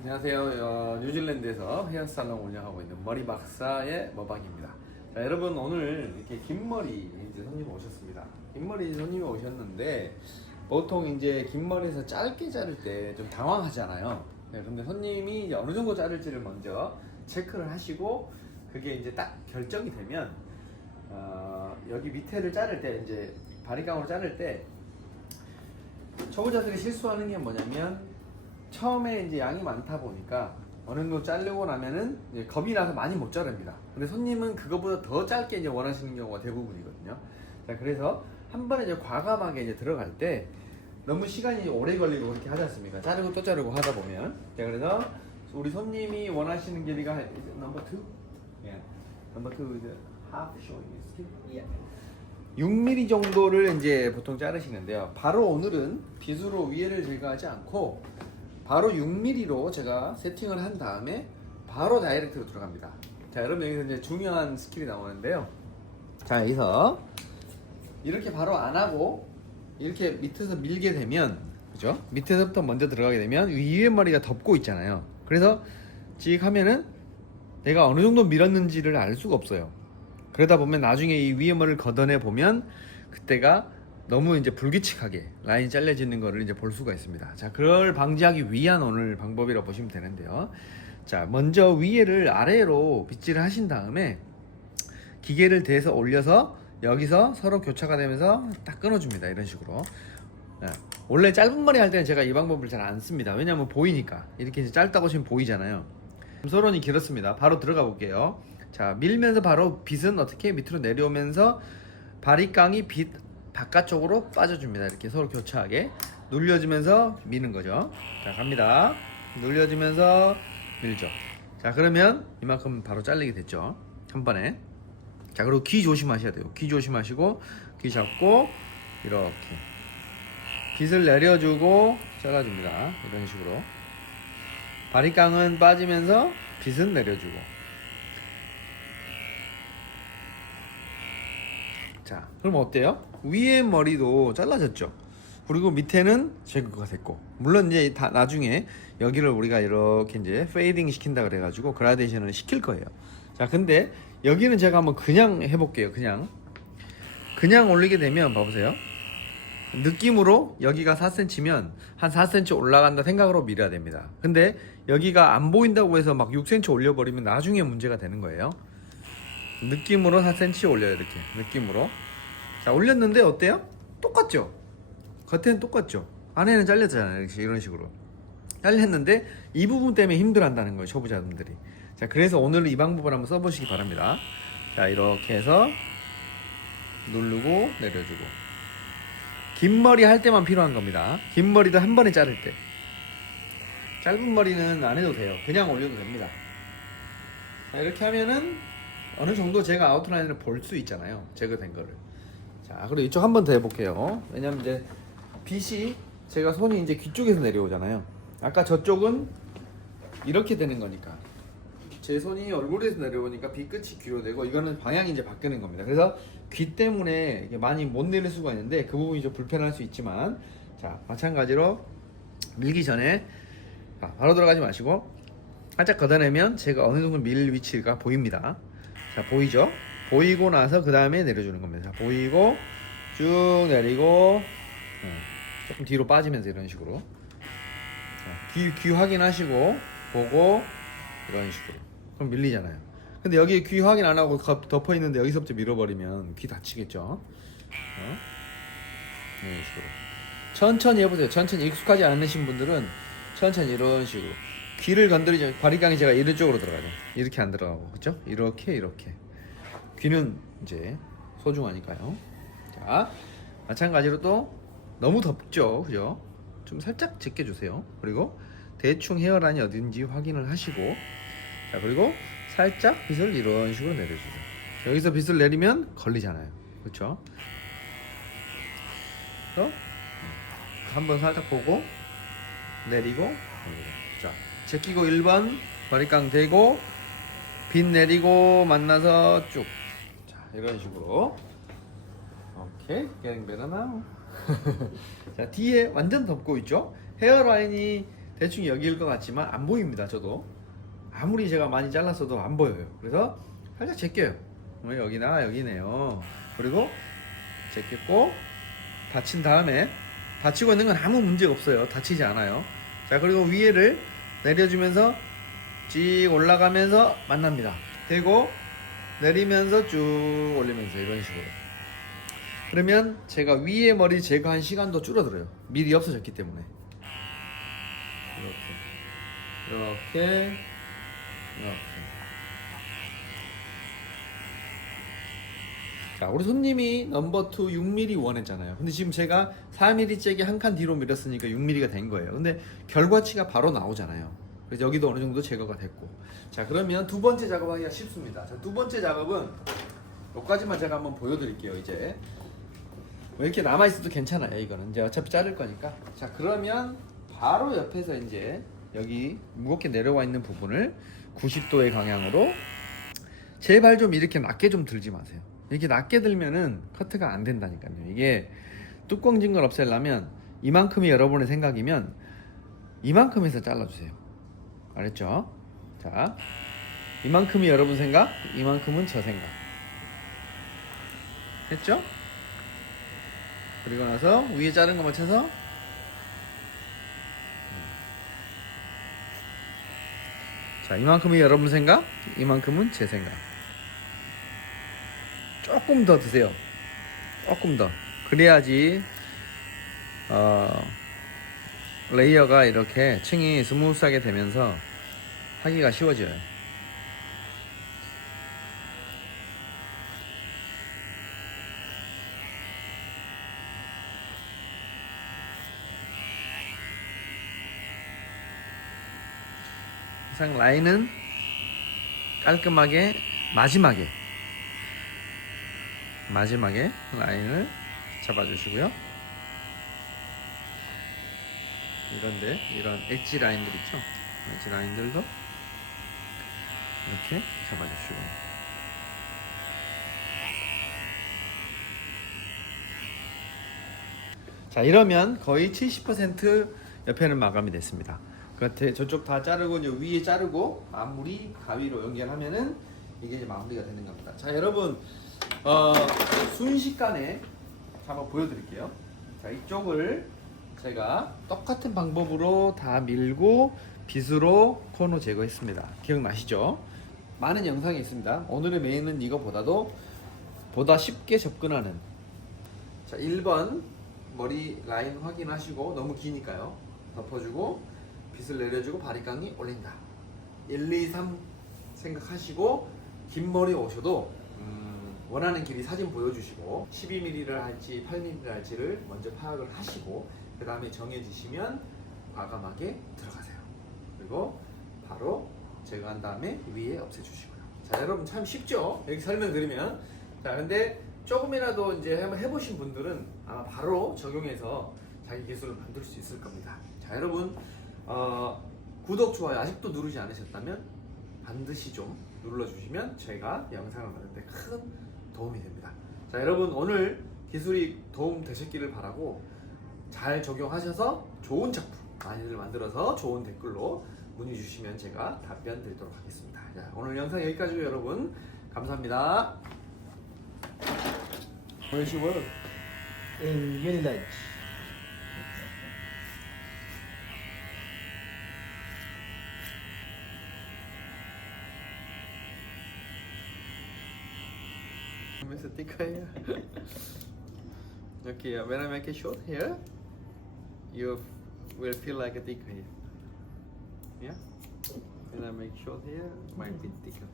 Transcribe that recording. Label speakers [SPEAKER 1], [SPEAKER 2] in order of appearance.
[SPEAKER 1] 안녕하세요. 어, 뉴질랜드에서 헤어살롱 운영하고 있는 머리 박사의 머박입니다. 자, 여러분 오늘 이렇게 긴 머리 이제 손님 오셨습니다. 긴 머리 손님이 오셨는데 보통 이제 긴 머리에서 짧게 자를 때 좀 당황하잖아요. 네, 근데 손님이 이제 어느 정도 자를지를 먼저 체크를 하시고 그게 이제 딱 결정이 되면 어, 여기 밑에를 자를 때 이제 바리깡으로 자를 때 초보자들이 실수하는 게 뭐냐면 처음에 이제 양이 많다 보니까 어느 정도 자르고 나면은 이제 겁이 나서 많이 못 자릅니다. 근데 손님은 그거보다 더 짧게 이제 원하시는 경우가 대부분이거든요. 자, 그래서 한 번에 이제 과감하게 이제 들어갈 때 너무 시간이 오래 걸리고 그렇게 하지 않습니까? 자르고 또 자르고 하다 보면. 자, 그래서 우리 손님이 원하시는 길이가 넘버 2? 예. 넘버 2 is half showing skin. 예. 6mm 정도를 이제 보통 자르시는데요. 바로 오늘은 빗으로 위에를 제거하지 않고 바로 6mm로 제가 세팅을 한 다음에 바로 다이렉트로 들어갑니다. 자, 여러분 여기서 이제 중요한 스킬이 나오는데요. 자, 여기서 이렇게 바로 안 하고 이렇게 밑에서 밀게 되면 그죠? 밑에서부터 먼저 들어가게 되면 위에 머리가 덮고 있잖아요. 그래서 찍 하면은 내가 어느 정도 밀었는지를 알 수가 없어요. 그러다 보면 나중에 이 위에 머리를 걷어내 보면 그때가 너무 이제 불규칙하게 라인이 잘려지는 거를 이제 볼 수가 있습니다. 자, 그걸 방지하기 위한 오늘 방법이라고 보시면 되는데요. 자, 먼저 위에를 아래로 빗질을 하신 다음에 기계를 대서 올려서 여기서 서로 교차가 되면서 딱 끊어줍니다. 이런 식으로. 네. 원래 짧은 머리 할 때는 제가 이 방법을 잘 안 씁니다. 왜냐면 보이니까. 이렇게 이제 짧다고 지금 보이잖아요. 서론이 길었습니다. 바로 들어가 볼게요. 자, 밀면서 바로 빗은 어떻게 밑으로 내려오면서 바리깡이 빗 바깥쪽으로 빠져줍니다. 이렇게 서로 교차하게 눌려주면서 미는 거죠. 자, 갑니다. 눌려주면서 밀죠. 자, 그러면 이만큼 바로 잘리게 됐죠. 한 번에. 자, 그리고 귀 조심하셔야 돼요. 귀 조심하시고 귀 잡고 이렇게 빗을 내려주고 잘라줍니다. 이런 식으로. 바리깡은 빠지면서 빗은 내려주고. 자, 그럼 어때요? 위에 머리도 잘라졌죠? 그리고 밑에는 제거가 됐고. 물론 이제 다 나중에 여기를 우리가 이렇게 이제 페이딩 시킨다 그래가지고 그라데이션을 시킬 거예요. 자, 근데 여기는 제가 한번 그냥 해볼게요. 그냥. 그냥 올리게 되면 봐보세요. 느낌으로 여기가 4cm면 한 4cm 올라간다 생각으로 밀어야 됩니다. 근데 여기가 안 보인다고 해서 막 6cm 올려버리면 나중에 문제가 되는 거예요. 느낌으로 4cm 올려요 이렇게. 느낌으로. 자 올렸는데 어때요? 똑같죠? 겉에는 똑같죠? 안에는 잘렸잖아요 이렇게 이런 식으로. 잘렸는데 이 부분 때문에 힘들어한다는 거예요 초보자분들이. 자 그래서 오늘 이 방법을 한번 써보시기 바랍니다. 자 이렇게 해서 누르고 내려주고. 긴 머리 할 때만 필요한 겁니다. 긴 머리도 한 번에 자를 때. 짧은 머리는 안 해도 돼요. 그냥 올려도 됩니다. 자 이렇게 하면은 어느 정도 제가 아웃라인을 볼 수 있잖아요. 제거된 거를. 자, 그리고 이쪽 한 번 더 해볼게요. 왜냐면 이제 빛이 제가 손이 이제 귀 쪽에서 내려오잖아요. 아까 저쪽은 이렇게 되는 거니까. 제 손이 얼굴에서 내려오니까 빛 끝이 귀로 되고 이거는 방향이 이제 바뀌는 겁니다. 그래서 귀 때문에 많이 못 내릴 수가 있는데 그 부분이 좀 불편할 수 있지만 자 마찬가지로 밀기 전에 자, 바로 들어가지 마시고 살짝 걷어내면 제가 어느 정도 밀 위치가 보입니다. 자 보이죠? 보이고 나서 그 다음에 내려주는 겁니다. 자, 보이고 쭉 내리고 네, 조금 뒤로 빠지면서 이런 식으로 자, 귀, 귀 확인하시고 보고 이런 식으로 그럼 밀리잖아요. 근데 여기 귀 확인 안 하고 덮- 덮어 있는데 여기서부터 밀어버리면 귀 다치겠죠. 어? 이런 식으로 천천히 해보세요. 천천히 익숙하지 않으신 분들은 천천히 이런 식으로 귀를 건드리죠. 바리깡이 제가 이런 쪽으로 들어가죠. 이렇게 안 들어가고 그렇죠? 이렇게 이렇게 귀는 이제 소중하니까요. 자 마찬가지로 또 너무 덥죠, 그죠? 좀 살짝 제껴주세요. 그리고 대충 헤어라인이 어딘지 확인을 하시고 자 그리고 살짝 빗을 이런 식으로 내려주죠. 여기서 빗을 내리면 걸리잖아요, 그렇죠? 한번 살짝 보고 내리고. 자 제끼고 1번 바리깡 대고 빗 내리고 만나서 쭉 자, 이런 식으로 오케이 getting better now 자 뒤에 완전 덮고 있죠 헤어라인이 대충 여기일 것 같지만 안 보입니다. 저도 아무리 제가 많이 잘랐어도 안 보여요. 그래서 살짝 제껴요. 어, 여기나 여기네요. 그리고 제꼈고 받친 다음에 받치고 있는 건 아무 문제 없어요. 다치지 않아요. 자 그리고 위에를 내려주면서 쭉 올라가면서 만납니다. 대고 내리면서 쭉 올리면서 이런 식으로. 그러면 제가 위에 머리 제거한 시간도 줄어들어요. 미리 없어졌기 때문에. 이렇게, 이렇게, 이렇게. 자, 우리 손님이 넘버 2 6mm 원했잖아요. 근데 지금 제가 4mm 째기 한 칸 뒤로 밀었으니까 6mm가 된 거예요. 근데 결과치가 바로 나오잖아요. 그래서 여기도 어느 정도 제거가 됐고. 자, 그러면 두 번째 작업하기가 쉽습니다. 자, 두 번째 작업은 여기까지만 제가 한번 보여드릴게요. 이제 뭐 이렇게 남아 있어도 괜찮아요. 이거는 이제 어차피 자를 거니까. 자, 그러면 바로 옆에서 이제 여기 무겁게 내려와 있는 부분을 90도의 방향으로 제발 좀 이렇게 낮게 좀 들지 마세요. 이렇게 낮게 들면은 커트가 안 된다니까요. 이게 뚜껑 진걸 없애려면 이만큼이 여러분의 생각이면 이만큼에서 잘라주세요. 알았죠? 자, 이만큼이 여러분 생각, 이만큼은 저 생각. 했죠? 그리고 나서 위에 자른 거 맞춰서 자, 이만큼이 여러분 생각, 이만큼은 제 생각. 조금 더 드세요. 조금 더. 그래야지 어, 레이어가 이렇게 층이 스무스하게 되면서 하기가 쉬워져요. 항상 라인은 깔끔하게 마지막에 마지막에 라인을 잡아주시고요. 이런데 이런 엣지 라인들 있죠? 엣지 라인들도 이렇게 잡아주시고 자 이러면 거의 70% 옆에는 마감이 됐습니다. 그 저쪽 다 자르고 이제 위에 자르고 마무리 가위로 연결하면은 이게 이제 마무리가 되는 겁니다. 자 여러분 어, 순식간에 한번 보여드릴게요. 자 이쪽을 제가 똑같은 방법으로 다 밀고 빗으로 코너 제거했습니다. 기억나시죠? 많은 영상이 있습니다. 오늘의 메인은 이거보다도 보다 쉽게 접근하는 자 1번 머리 라인 확인하시고 너무 기니까요 덮어주고 빗을 내려주고 바리깡이 올린다 1, 2, 3 생각하시고 긴 머리 오셔도 음, 원하는 길이 사진 보여주시고 12mm를 할지 8mm를 할지를 먼저 파악을 하시고 그 다음에 정해지시면 과감하게 들어가세요. 그리고 바로 제거한 다음에 위에 없애주시고요. 자 여러분 참 쉽죠? 여기 설명드리면. 자 근데 조금이라도 이제 한번 해보신 분들은 아마 바로 적용해서 자기 기술을 만들 수 있을 겁니다. 자 여러분 어, 구독 좋아요 아직도 누르지 않으셨다면 반드시 좀 눌러주시면 제가 영상을 만드는데 큰 도움이 됩니다. 자 여러분 오늘 기술이 도움 되셨기를 바라고 잘 적용하셔서 좋은 작품 많이들 만들어서 좋은 댓글로 문의 주시면 제가 답변 드리도록 하겠습니다. 자, 오늘 영상 여기까지고 여러분 감사합니다. Where she work?
[SPEAKER 2] in
[SPEAKER 1] Tika here. okay, when I make a shot here, you will feel like a tika here. Yeah? When I make shot here, might be thicker.